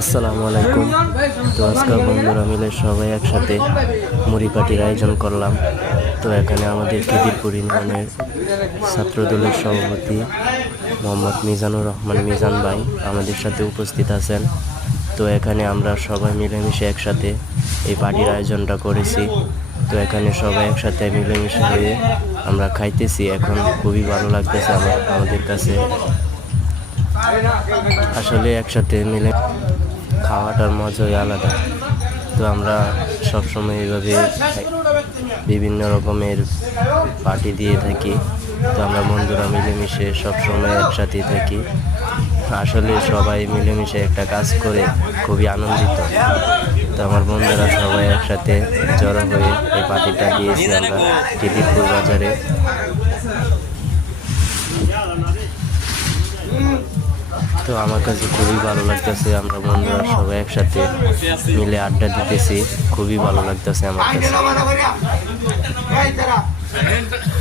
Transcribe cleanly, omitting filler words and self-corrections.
আসসালামু আলাইকুম। তো আজকে বন্ধুরা মিলে সবাই একসাথে মুড়ি পার্টির আয়োজন করলাম। তো এখানে আমাদের খিদিরপুর ইউনিয়নের ছাত্রদলের সভাপতি মোহাম্মদ মিজানুর রহমান মিজান ভাই আমাদের সাথে উপস্থিত আছেন। তো এখানে আমরা সবাই মিলেমিশে একসাথে এই পার্টির আয়োজনটা করেছি। তো এখানে সবাই একসাথে মিলেমিশে হয়ে আমরা খাইতেছি। এখন খুবই ভালো লাগতেছে আমাদের কাছে। আসলে একসাথে মিলে খাওয়াটার মজাই আলাদা। তো আমরা সবসময় এইভাবে বিভিন্ন রকমের পার্টি দিয়ে থাকি। তো আমরা বন্ধুরা মিলেমিশে সবসময় একসাথেই থাকি। আসলে সবাই মিলেমিশে একটা কাজ করে খুবই আনন্দিত। তো আমার বন্ধুরা সবাই একসাথে জড়ো হয়ে এই পার্টিটা দিয়েছি আমরা খিদিরপুর বাজারে। তো আমার কাছে খুবই ভালো লাগতেছে, আমরা বন্ধুরা সবাই একসাথে মিলে আড্ডা দিতেছি। খুবই ভালো লাগতেছে আমার কাছে।